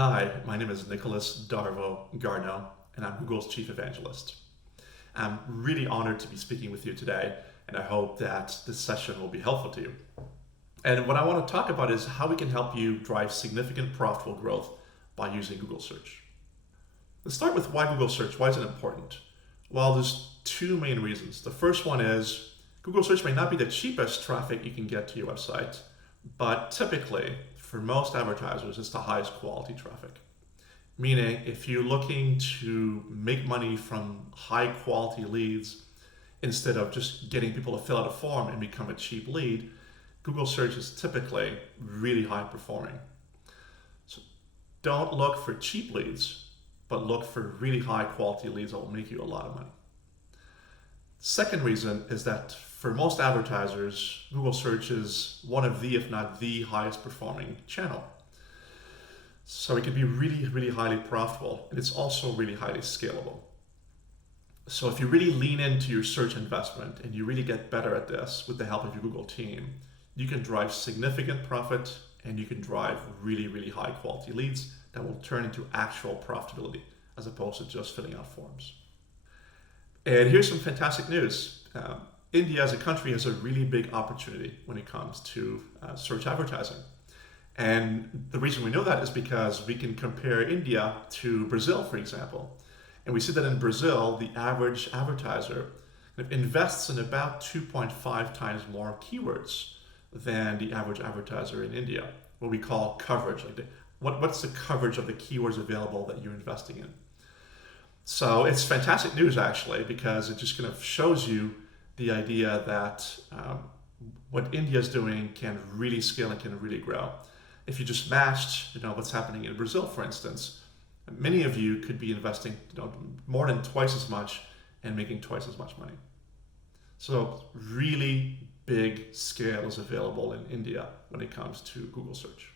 Hi, my name is Nicolas Darveau-Garneau, and I'm Google's Chief Evangelist. I'm really honored to be speaking with you today, and I hope that this session will be helpful to you. And what I want to talk about is how we can help you drive significant profitable growth by using Google Search. Let's start with why Google Search. Why is it important? Well, there's two main reasons. The first one is Google Search may not be the cheapest traffic you can get to your website, but typically, for most advertisers, it's the highest quality traffic. Meaning, if you're looking to make money from high quality leads instead of just getting people to fill out a form and become a cheap lead, Google Search is typically really high performing. So don't look for cheap leads, but look for really high quality leads that will make you a lot of money. Second reason is that for most advertisers, Google Search is one of the, if not the highest performing channel. So it can be really, really highly profitable, and it's also really highly scalable. So if you really lean into your search investment and you really get better at this with the help of your Google team, you can drive significant profit and you can drive really, really high quality leads that will turn into actual profitability as opposed to just filling out forms. And here's some fantastic news. India as a country has a really big opportunity when it comes to search advertising. And the reason we know that is because we can compare India to Brazil, for example. And we see that in Brazil, the average advertiser invests in about 2.5 times more keywords than the average advertiser in India, what we call coverage. What's the coverage of the keywords available that you're investing in? So it's fantastic news, actually, because it just kind of shows you the idea that what India is doing can really scale and can really grow. If you just matched, what's happening in Brazil, for instance, many of you could be investing, more than twice as much and making twice as much money. So really big scale is available in India when it comes to Google Search.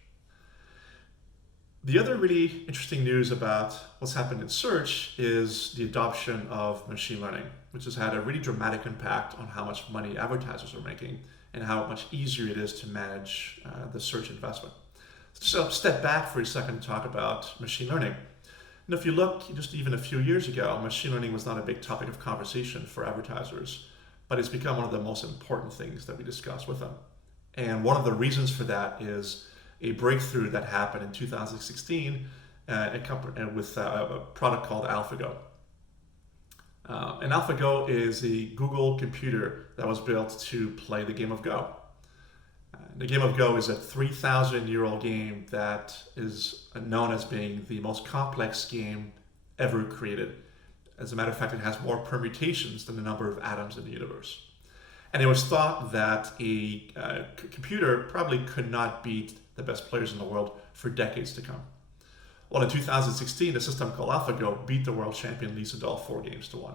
The other really interesting news about what's happened in search is the adoption of machine learning, which has had a really dramatic impact on how much money advertisers are making and how much easier it is to manage the search investment. So step back for a second and talk about machine learning. And if you look just even a few years ago, machine learning was not a big topic of conversation for advertisers, but it's become one of the most important things that we discuss with them. And one of the reasons for that is a breakthrough that happened in 2016 with a product called AlphaGo. And AlphaGo is a Google computer that was built to play the game of Go. The game of Go is a 3,000-year-old game that is known as being the most complex game ever created. As a matter of fact, it has more permutations than the number of atoms in the universe. And it was thought that a computer probably could not beat the best players in the world for decades to come. Well, in 2016, a system called AlphaGo beat the world champion Lee Sedol 4-1.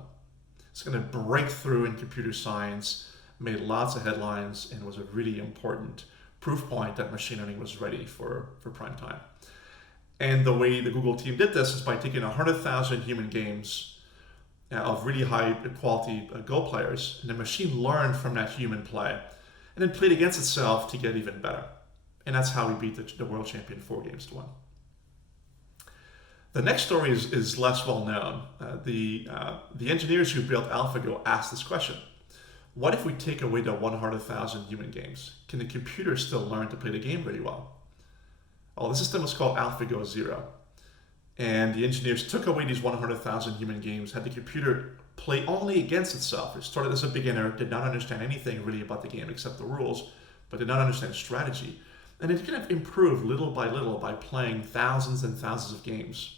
It's going to break through in computer science, made lots of headlines, and was a really important proof point that machine learning was ready for prime time. And the way the Google team did this is by taking 100,000 human games of really high quality Go players, and the machine learned from that human play and then played against itself to get even better. And that's how we beat the world champion 4-1. The next story is less well known. The engineers who built AlphaGo asked this question: what if we take away the 100,000 human games? Can the computer still learn to play the game really well? Well, the system was called AlphaGo 0. And the engineers took away these 100,000 human games, had the computer play only against itself. It started as a beginner, did not understand anything really about the game except the rules, but did not understand strategy. And it kind of improved little by little by playing thousands and thousands of games.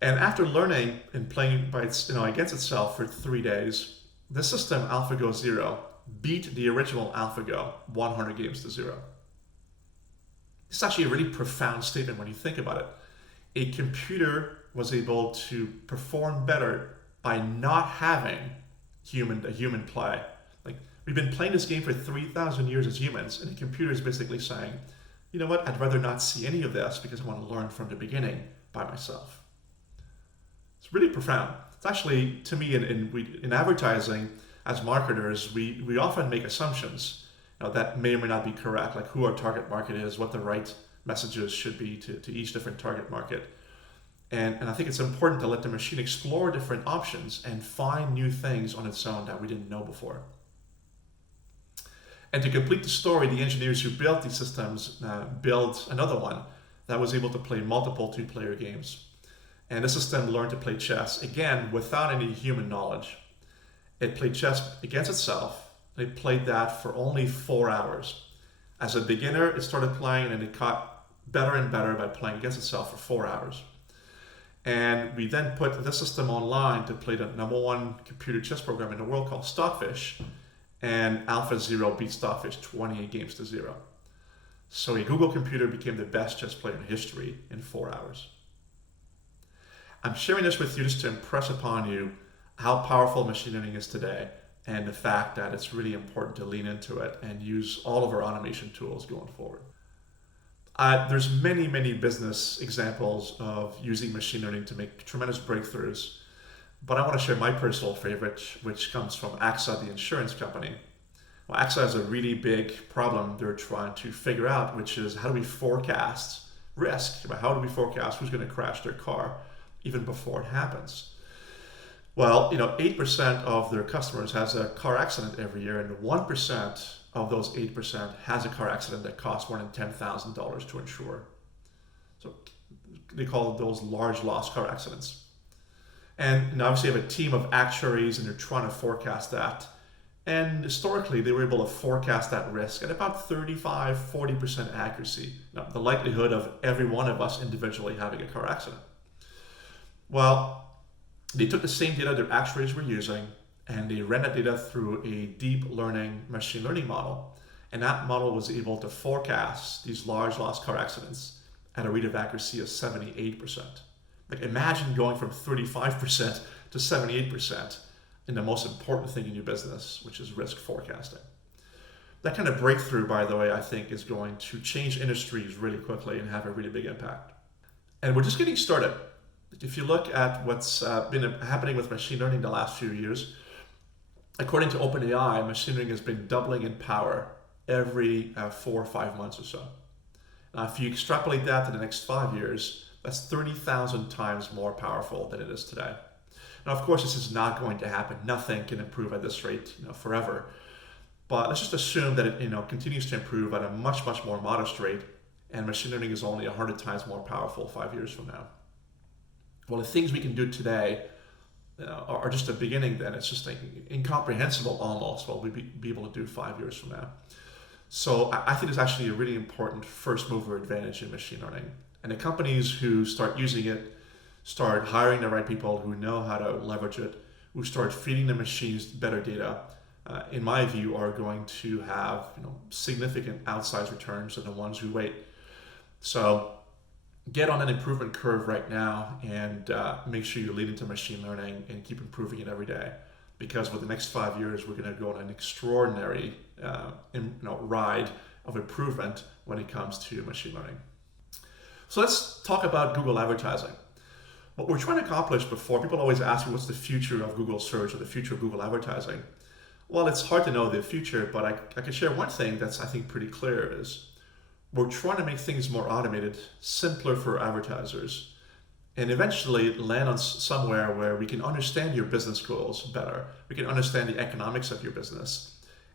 And after learning and playing against itself for 3 days, the system AlphaGo 0 beat the original AlphaGo 100 games to 0. It's actually a really profound statement when you think about it. A computer was able to perform better by not having a human play. We've been playing this game for 3,000 years as humans, and the computer is basically saying, you know what, I'd rather not see any of this because I want to learn from the beginning by myself. It's really profound. It's actually, to me, in advertising, as marketers, we often make assumptions that may or may not be correct, like who our target market is, what the right messages should be to each different target market. And I think it's important to let the machine explore different options and find new things on its own that we didn't know before. And to complete the story, the engineers who built these systems built another one that was able to play multiple two-player games. And the system learned to play chess, again, without any human knowledge. It played chess against itself, and it played that for only 4 hours. As a beginner, it started playing, and it got better and better by playing against itself for 4 hours. And we then put the system online to play the #1 computer chess program in the world called Stockfish, and AlphaZero beat Stockfish 28 games to 0. So a Google computer became the best chess player in history in 4 hours. I'm sharing this with you just to impress upon you how powerful machine learning is today, and the fact that it's really important to lean into it and use all of our automation tools going forward. There's many business examples of using machine learning to make tremendous breakthroughs, but I want to share my personal favorite, which comes from AXA, the insurance company. Well, AXA has a really big problem they're trying to figure out, which is how do we forecast risk? How do we forecast who's going to crash their car even before it happens? Well, 8% of their customers has a car accident every year, and 1% of those 8% has a car accident that costs more than $10,000 to insure. So they call those large loss car accidents. And obviously you have a team of actuaries, and they're trying to forecast that. And historically, they were able to forecast that risk at about 35-40% accuracy. Now, the likelihood of every one of us individually having a car accident. Well, they took the same data their actuaries were using, and they ran that data through a deep learning machine learning model. And that model was able to forecast these large loss car accidents at a rate of accuracy of 78%. Like, imagine going from 35% to 78% in the most important thing in your business, which is risk forecasting. That kind of breakthrough, by the way, I think is going to change industries really quickly and have a really big impact. And we're just getting started. If you look at what's been happening with machine learning the last few years, according to OpenAI, machine learning has been doubling in power every 4 or 5 months or so. Now, if you extrapolate that to the next 5 years, that's 30,000 times more powerful than it is today. Now, of course, this is not going to happen. Nothing can improve at this rate, forever. But let's just assume that it, continues to improve at a much more modest rate, and machine learning is only 100 times more powerful 5 years from now. Well, the things we can do today are just a beginning. Then it's just like incomprehensible almost what we'll be able to do 5 years from now. So I think it's actually a really important first mover advantage in machine learning. And the companies who start using it, start hiring the right people who know how to leverage it, who start feeding the machines better data, in my view, are going to have significant outsized returns than the ones who wait. So get on an improvement curve right now, and make sure you lean into machine learning and keep improving it every day. Because for the next 5 years, we're going to go on an extraordinary ride of improvement when it comes to machine learning. So let's talk about Google advertising. What we're trying to accomplish before, people always ask me what's the future of Google search or the future of Google advertising. Well, it's hard to know the future, but I can share one thing that's, I think, pretty clear is we're trying to make things more automated, simpler for advertisers, and eventually land on somewhere where we can understand your business goals better. We can understand the economics of your business,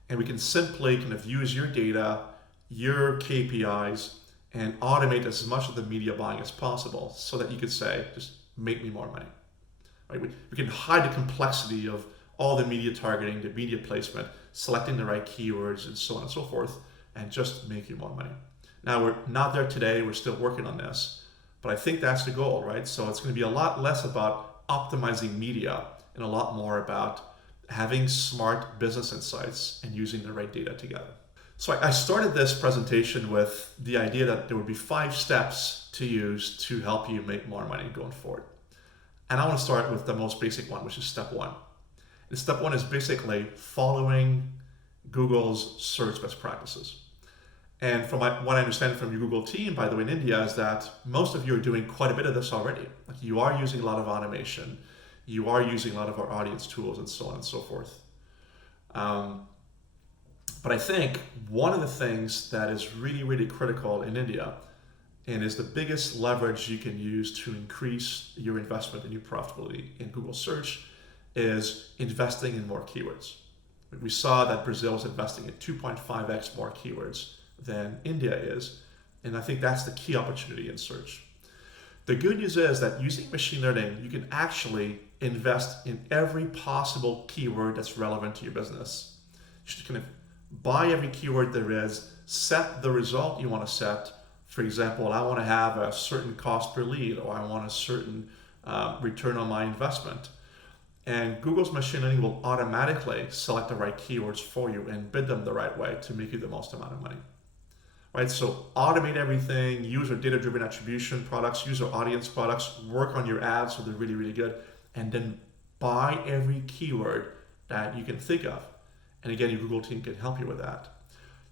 and we can simply kind of use your data, your KPIs, and automate as much of the media buying as possible so that you could say, just make me more money. Right? We can hide the complexity of all the media targeting, the media placement, selecting the right keywords, and so on and so forth, and just make you more money. Now, we're not there today, we're still working on this, but I think that's the goal, right? So it's going to be a lot less about optimizing media and a lot more about having smart business insights and using the right data together. So I started this presentation with the idea that there would be 5 steps to use to help you make more money going forward. And I want to start with the most basic one, which is step 1. And step 1 is basically following Google's search best practices. And from what I understand from your Google team, by the way, in India, is that most of you are doing quite a bit of this already. Like, you are using a lot of automation, you are using a lot of our audience tools, and so on and so forth. But I think one of the things that is really critical in India and is the biggest leverage you can use to increase your investment and your profitability in Google search, is investing in more keywords. We saw that Brazil is investing in 2.5x more keywords than India is, and I think that's the key opportunity in search. The good news is that using machine learning, you can actually invest in every possible keyword that's relevant to your business. You should kind of buy every keyword there is, set the result you want to set. For example, I want to have a certain cost per lead, or I want a certain return on my investment. And Google's machine learning will automatically select the right keywords for you and bid them the right way to make you the most amount of money. Right? So automate everything, use our data-driven attribution products, use our audience products, work on your ads so they're really, really good, and then buy every keyword that you can think of. And again, your Google team can help you with that.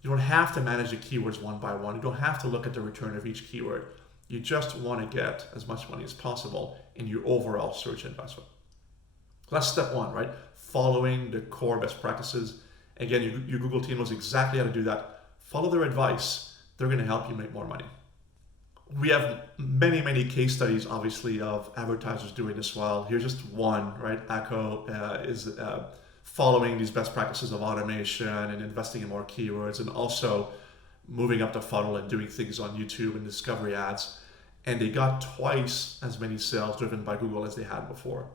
You don't have to manage the keywords one by one. You don't have to look at the return of each keyword. You just want to get as much money as possible in your overall search investment. So that's step one, right? Following the core best practices. Again, your Google team knows exactly how to do that. Follow their advice. They're going to help you make more money. We have many, many case studies, obviously, of advertisers doing this well. Here's just one, right? Echo is following these best practices of automation and investing in more keywords, and also moving up the funnel and doing things on YouTube and discovery ads. And they got twice as many sales driven by Google as they had before.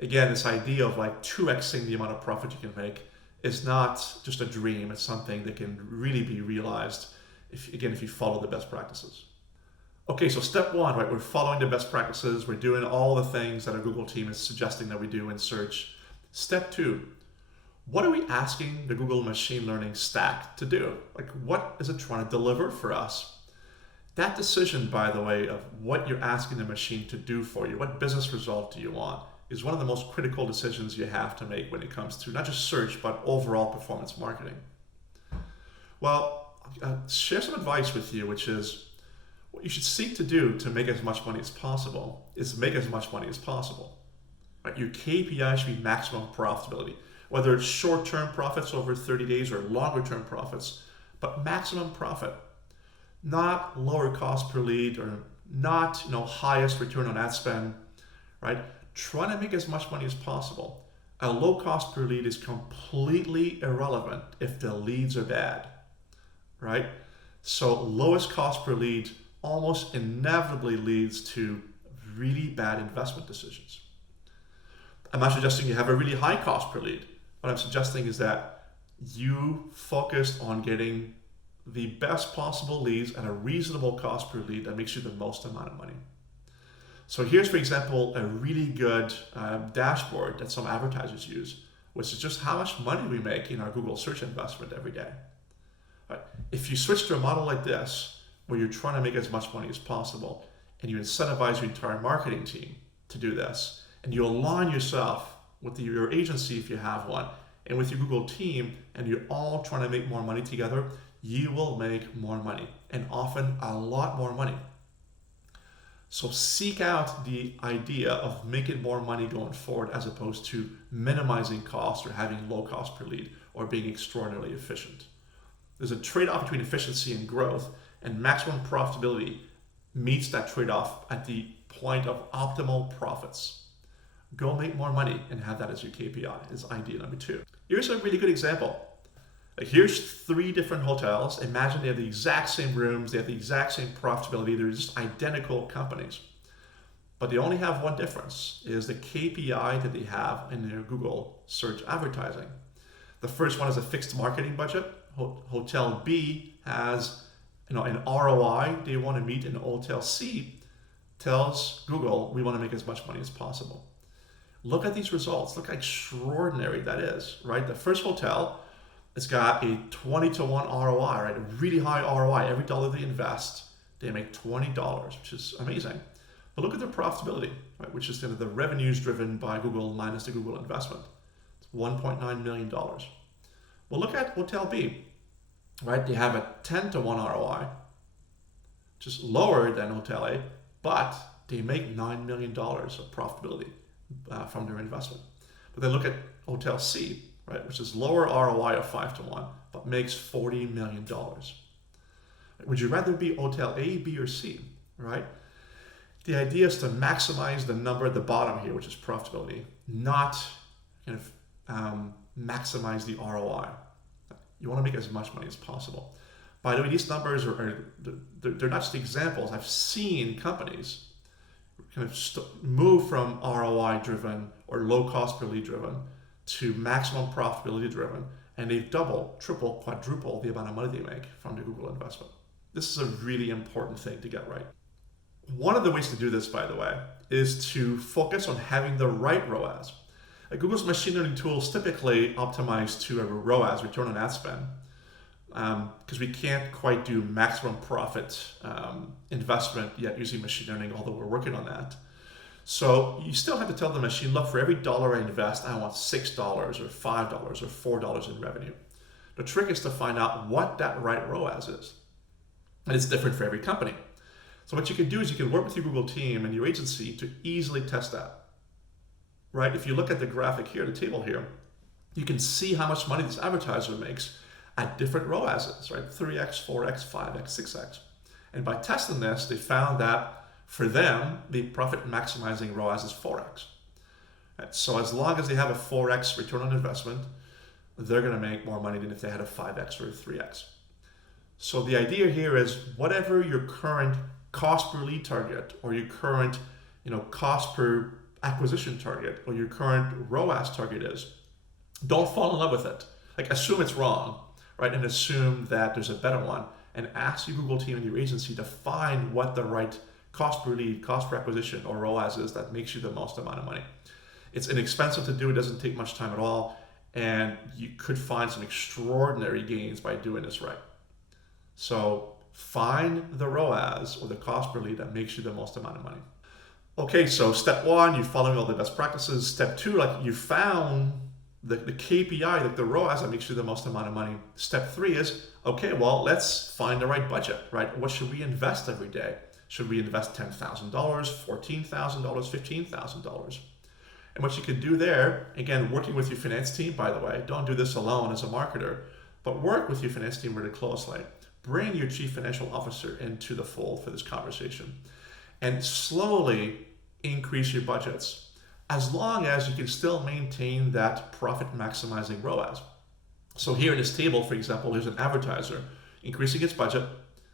Again, this idea of like 2xing the amount of profit you can make is not just a dream. It's something that can really be realized if you follow the best practices. Okay, so step one, right? We're following the best practices. We're doing all the things that our Google team is suggesting that we do in search. Step two, what are we asking the Google machine learning stack to do? Like, what is it trying to deliver for us? That decision, by the way, of what you're asking the machine to do for you, what business result do you want, is one of the most critical decisions you have to make when it comes to not just search, but overall performance marketing. Well, I'll share some advice with you, which is what you should seek to do to make as much money as possible is make as much money as possible. Right? Your KPI should be maximum profitability, whether it's short-term profits over 30 days or longer-term profits, but maximum profit, not lower cost per lead or not highest return on ad spend, right? Trying to make as much money as possible. A low cost per lead is completely irrelevant if the leads are bad, right? So lowest cost per lead almost inevitably leads to really bad investment decisions. I'm not suggesting you have a really high cost per lead. What I'm suggesting is that you focused on getting the best possible leads at a reasonable cost per lead that makes you the most amount of money. So here's, for example, a really good dashboard that some advertisers use, which is just how much money we make in our Google search investment every day. Right? If you switch to a model like this, where you're trying to make as much money as possible, and you incentivize your entire marketing team to do this, and you align yourself with your agency if you have one, and with your Google team, and you're all trying to make more money together, you will make more money, and often a lot more money. So seek out the idea of making more money going forward as opposed to minimizing costs or having low cost per lead or being extraordinarily efficient. There's a trade-off between efficiency and growth, and maximum profitability meets that trade-off at the point of optimal profits. Go make more money and have that as your KPI is idea number two. Here's a really good example. Here's 3 different hotels. Imagine they have the exact same rooms, they have the exact same profitability, they're just identical companies. But they only have one difference, is the KPI that they have in their Google search advertising. The first one is a fixed marketing budget. Hotel B has an ROI they want to meet, and Hotel C tells Google, we want to make as much money as possible. Look at these results. Look how extraordinary that is, right? The first hotel, it's got a 20-to-1 ROI, right? A really high ROI. Every dollar they invest, they make $20, which is amazing. But look at their profitability, right? Which is the revenues driven by Google minus the Google investment. It's $1.9 million. Well, look at Hotel B, right? They have a 10-to-1 ROI, which is lower than Hotel A, but they make $9 million of profitability from their investment. But then look at Hotel C, right, which is lower ROI of 5-to-1, but makes $40 million. Would you rather be hotel A, B, or C, right? The idea is to maximize the number at the bottom here, which is profitability, not kind of maximize the ROI. You want to make as much money as possible. By the way, these numbers they're not just examples. I've seen companies kind of move from ROI driven or low cost per lead driven to maximum profitability driven, and they've doubled, tripled, quadrupled the amount of money they make from the Google investment. This is a really important thing to get right. One of the ways to do this, by the way, is to focus on having the right ROAS. Google's machine learning tools typically optimize to a ROAS, return on ad spend, because we can't quite do maximum profit investment yet using machine learning, although we're working on that. So you still have to tell the machine, look, for every dollar I invest, I want $6 or $5 or $4 in revenue. The trick is to find out what that right ROAS is. And it's different for every company. So what you can do is you can work with your Google team and your agency to easily test that. Right? If you look at the graphic here, the table here, you can see how much money this advertiser makes at different ROASs, right? 3x, 4x, 5x, 6x. And by testing this, they found that for them, the profit maximizing ROAS is 4x. Right? So as long as they have a 4x return on investment, they're going to make more money than if they had a 5x or a 3x. So the idea here is whatever your current cost per lead target or your current cost per acquisition target or your current ROAS target is, don't fall in love with it. Like, assume it's wrong, right? And assume that there's a better one, and ask your Google team and your agency to find what the right cost per lead, cost per acquisition, or ROAS is that makes you the most amount of money. It's inexpensive to do. It doesn't take much time at all. And you could find some extraordinary gains by doing this right. So find the ROAS or the cost per lead that makes you the most amount of money. Okay, so step one, you're following all the best practices. Step two, like, you found the KPI, like the ROAS that makes you the most amount of money. Step three is, okay, well, let's find the right budget, right? What should we invest every day? Should we invest $10,000, $14,000, $15,000? And what you can do there, again, working with your finance team, by the way, don't do this alone as a marketer, but work with your finance team really closely. Bring your chief financial officer into the fold for this conversation and slowly increase your budgets as long as you can still maintain that profit maximizing ROAS. So here in this table, for example, there's an advertiser increasing its budget,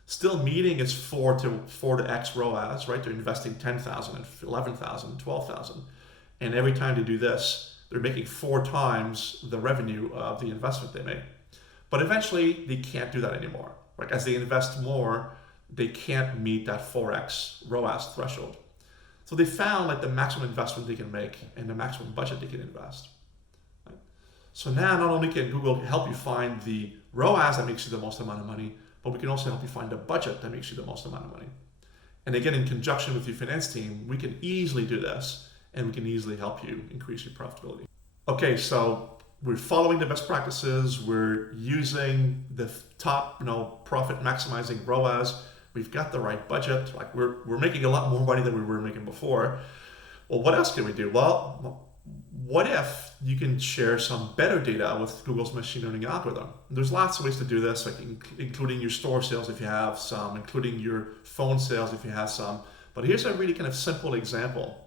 still meeting its 4 to X ROAS, right? They're investing 10,000 and 11,000 and 12,000. And every time they do this, they're making 4 times the revenue of the investment they make. But eventually they can't do that anymore. Right? As they invest more, they can't meet that 4x ROAS threshold. So they found like the maximum investment they can make and the maximum budget they can invest. Right? So now not only can Google help you find the ROAS that makes you the most amount of money, but we can also help you find the budget that makes you the most amount of money. And again, in conjunction with your finance team, we can easily do this and we can easily help you increase your profitability. Okay, so we're following the best practices. We're using the top, profit maximizing ROAS. We've got the right budget. Like, we're making a lot more money than we were making before. Well, what else can we do? Well, what if you can share some better data with Google's machine learning algorithm? There's lots of ways to do this, like including your store sales if you have some, including your phone sales if you have some. But here's a really kind of simple example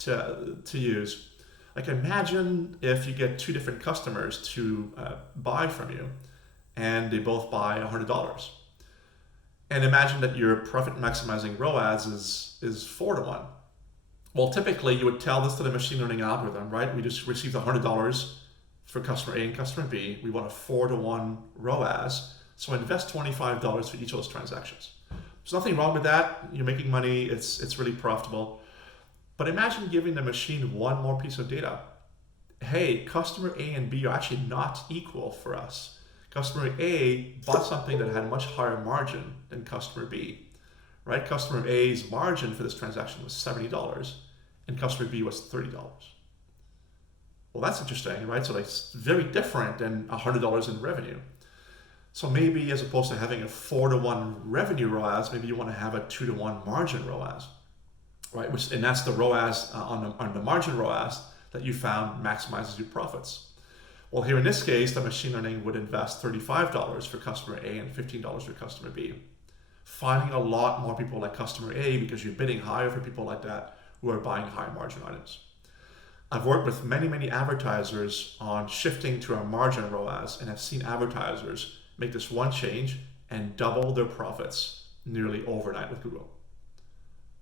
to use. Like, imagine if you get 2 different customers to buy from you and they both buy $100. And imagine that your profit maximizing ROAS is 4 to 1. Well, typically you would tell this to the machine learning algorithm, right? We just received $100 for customer A and customer B. We want a 4 to 1 ROAS. So invest $25 for each of those transactions. There's nothing wrong with that. You're making money. It's really profitable. But imagine giving the machine one more piece of data. Hey, customer A and B are actually not equal for us. Customer A bought something that had a much higher margin than customer B, right? Customer A's margin for this transaction was $70 and customer B was $30. Well, that's interesting, right? So that's very different than $100 in revenue. So maybe as opposed to having a 4 to 1 revenue ROAS, maybe you want to have a 2 to 1 margin ROAS. Right, and that's the ROAS on the margin ROAS that you found maximizes your profits. Well, here in this case, the machine learning would invest $35 for customer A and $15 for customer B. finding a lot more people like customer A because you're bidding higher for people like that who are buying high margin items. I've worked with many advertisers on shifting to a margin ROAS, and I've seen advertisers make this one change and double their profits nearly overnight with Google.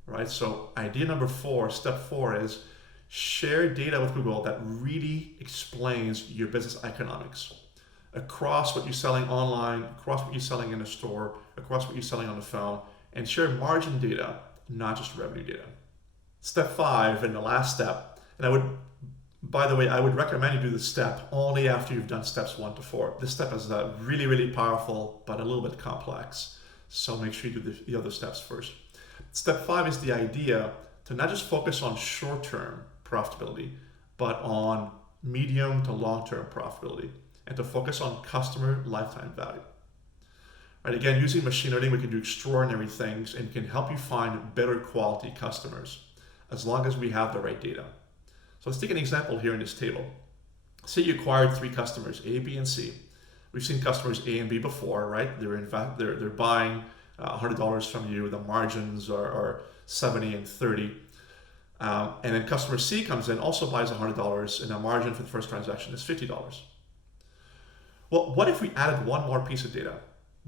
Right? So idea number 4, step 4 is share data with Google that really explains your business economics across what you're selling online, across what you're selling in a store, across what you're selling on the phone, and share margin data, not just revenue data. Step 5, and the last step, and by the way, I would recommend you do this step only after you've done steps 1 to 4. This step is really powerful, but a little bit complex. So make sure you do the other steps first. Step 5 is the idea to not just focus on short-term profitability, but on medium to long-term profitability, and to focus on customer lifetime value. Right, again, using machine learning, we can do extraordinary things and can help you find better quality customers as long as we have the right data. So let's take an example here in this table. Say you acquired 3 customers, A, B, and C. We've seen customers A and B before, right? They're buying $100 from you. The margins are 70 and 30. And then customer C comes in, also buys $100, and the margin for the first transaction is $50. Well, what if we added one more piece of data?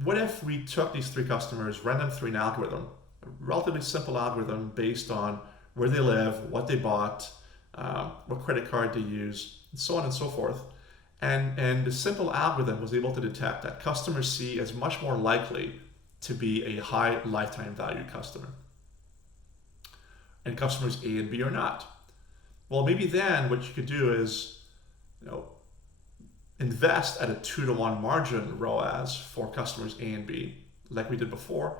What if we took these 3 customers, ran them through an algorithm, a relatively simple algorithm based on where they live, what they bought, what credit card they use, and so on and so forth. And the simple algorithm was able to detect that customer C is much more likely to be a high lifetime value customer, and customers A and B are not. Well, maybe then what you could do is, invest at a 2-to-1 margin ROAS for customers A and B, like we did before,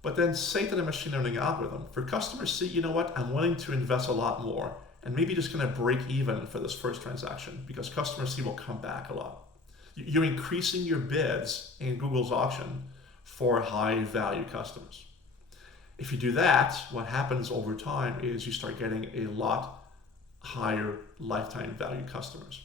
but then say to the machine learning algorithm, for customer C, you know what, I'm willing to invest a lot more, and maybe just going to break even for this first transaction because customer C will come back a lot. You're increasing your bids in Google's auction for high value customers. If you do that, what happens over time is you start getting a lot higher lifetime value customers.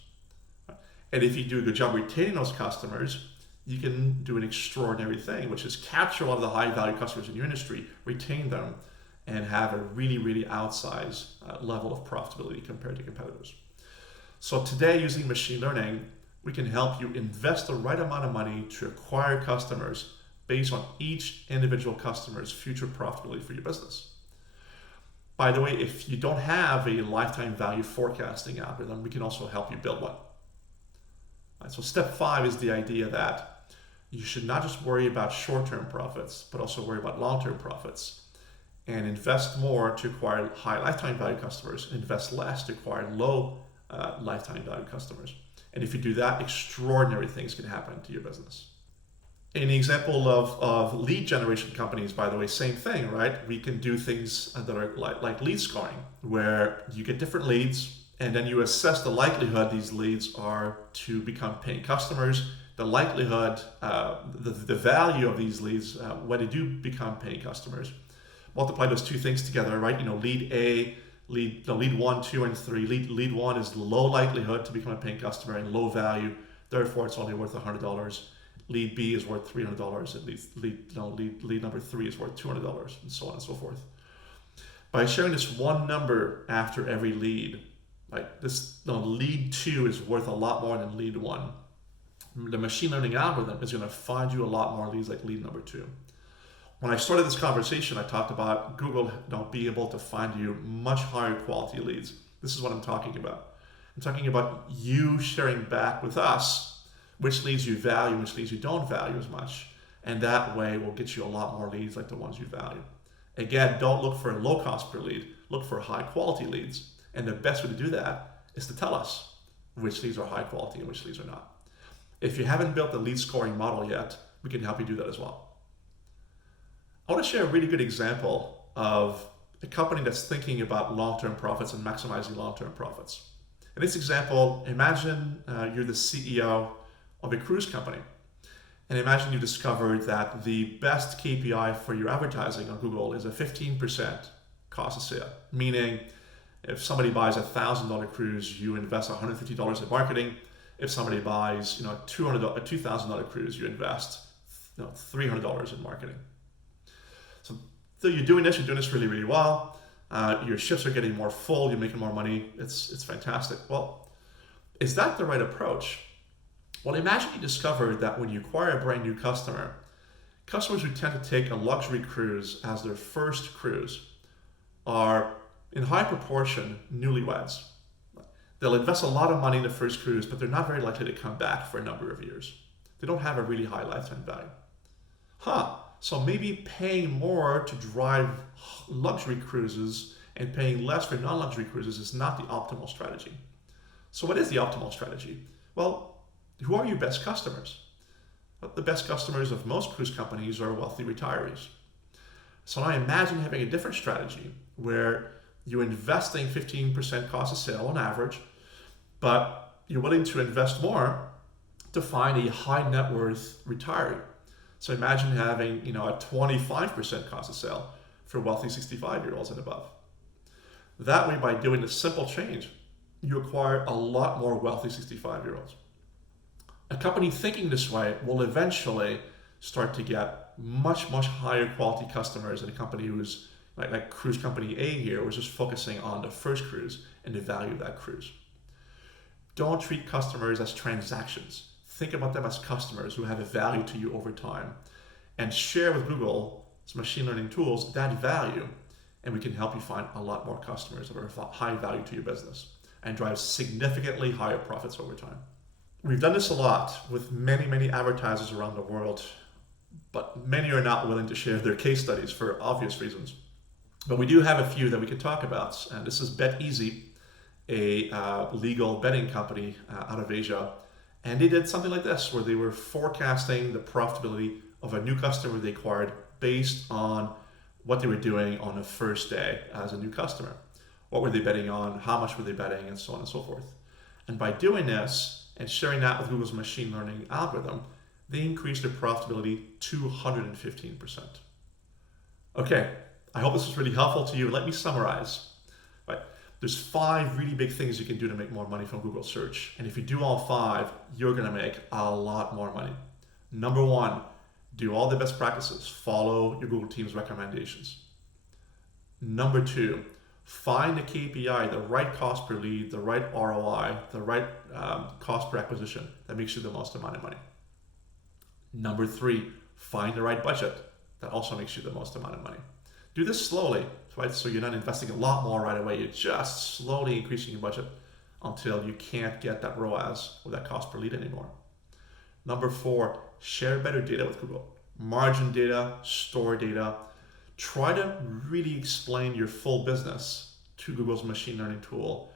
And if you do a good job retaining those customers, you can do an extraordinary thing, which is capture a lot of the high value customers in your industry, retain them, and have a really outsized level of profitability compared to competitors. So today, using machine learning, we can help you invest the right amount of money to acquire customers based on each individual customer's future profitability for your business. By the way, if you don't have a lifetime value forecasting algorithm, we can also help you build one. So step 5 is the idea that you should not just worry about short-term profits, but also worry about long-term profits, and invest more to acquire high lifetime value customers, invest less to acquire low lifetime value customers. And if you do that, extraordinary things can happen to your business. In the example of lead generation companies, by the way, same thing, right? We can do things that are like lead scoring, where you get different leads, and then you assess the likelihood these leads are to become paying customers, the likelihood, the value of these leads when they do become paying customers. Multiply those 2 things together, right? Lead A, lead 1, 2, and 3. Lead 1 is low likelihood to become a paying customer and low value. Therefore, it's only worth $100. Lead B is worth $300. And lead number 3 is worth $200, and so on and so forth. By sharing this one number after every lead, like this, lead 2 is worth a lot more than lead 1. The machine learning algorithm is going to find you a lot more leads like lead number 2. When I started this conversation, I talked about Google being able to find you much higher quality leads. This is what I'm talking about. I'm talking about you sharing back with us which leads you value, which leads you don't value as much. And that way will get you a lot more leads like the ones you value. Again, don't look for low cost per lead, look for high quality leads. And the best way to do that is to tell us which leads are high quality and which leads are not. If you haven't built the lead scoring model yet, we can help you do that as well. I want to share a really good example of a company that's thinking about long-term profits and maximizing long-term profits. In this example, imagine you're the CEO of a cruise company. And imagine you discovered that the best KPI for your advertising on Google is a 15% cost of sale. Meaning, if somebody buys a $1,000 cruise, you invest $150 in marketing. If somebody buys a $2,000 cruise, you invest $300 in marketing. though you're doing this really, really well. Your shifts are getting more full, you're making more money. It's fantastic. Well, is that the right approach? Well, imagine you discovered that when you acquire a brand new customer, customers who tend to take a luxury cruise as their first cruise are, in high proportion, newlyweds. They'll invest a lot of money in the first cruise, but they're not very likely to come back for a number of years. They don't have a really high lifetime value. So maybe paying more to drive luxury cruises and paying less for non-luxury cruises is not the optimal strategy. So what is the optimal strategy? Well, who are your best customers? The best customers of most cruise companies are wealthy retirees. So now imagine having a different strategy where you're investing 15% cost of sale on average, but you're willing to invest more to find a high net worth retiree. So imagine having a 25% cost of sale for wealthy 65-year-olds and above. That way, by doing this simple change, you acquire a lot more wealthy 65-year-olds. A company thinking this way will eventually start to get much higher quality customers than a company who's like cruise company A here was just focusing on the first cruise and the value of that cruise. Don't treat customers as transactions. Think about them as customers who have a value to you over time, and share with Google's machine learning tools that value, and we can help you find a lot more customers that are of high value to your business and drive significantly higher profits over time. We've done this a lot with many advertisers around the world, but many are not willing to share their case studies for obvious reasons. But we do have a few that we can talk about, and this is BetEasy, a legal betting company out of Asia, and they did something like this, where they were forecasting the profitability of a new customer they acquired based on what they were doing on the first day as a new customer. What were they betting on? How much were they betting? And so on and so forth. And by doing this and sharing that with Google's machine learning algorithm, they increased their profitability 215%. Okay, I hope this was really helpful to you. Let me summarize. Right. There's 5 really big things you can do to make more money from Google search. And if you do all 5, you're going to make a lot more money. Number 1, do all the best practices. Follow your Google team's recommendations. Number 2, find the KPI, the right cost per lead, the right ROI, the right cost per acquisition that makes you the most amount of money. Number 3, find the right budget that also makes you the most amount of money. Do this slowly, right? So you're not investing a lot more right away. You're just slowly increasing your budget until you can't get that ROAS or that cost per lead anymore. Number 4, share better data with Google. Margin data, store data. Try to really explain your full business to Google's machine learning tool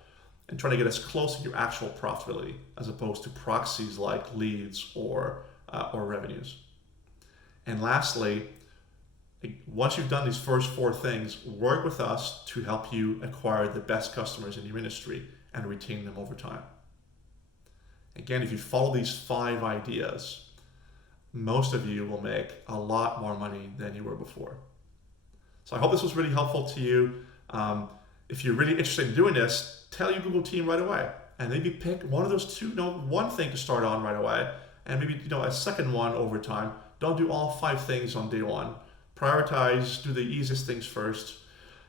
and try to get as close to your actual profitability as opposed to proxies like leads or revenues. And lastly, once you've done these first 4 things, work with us to help you acquire the best customers in your industry and retain them over time. Again, if you follow these 5 ideas, most of you will make a lot more money than you were before. So I hope this was really helpful to you. If you're really interested in doing this, tell your Google team right away, and maybe pick one of those 2, one thing to start on right away, and maybe a second one over time. Don't do all 5 things on day 1. Prioritize, do the easiest things first,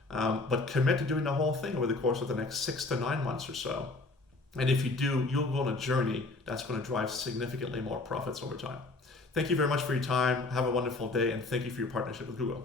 but commit to doing the whole thing over the course of the next 6 to 9 months or so. And if you do, you'll go on a journey that's going to drive significantly more profits over time. Thank you very much for your time. Have a wonderful day, and thank you for your partnership with Google.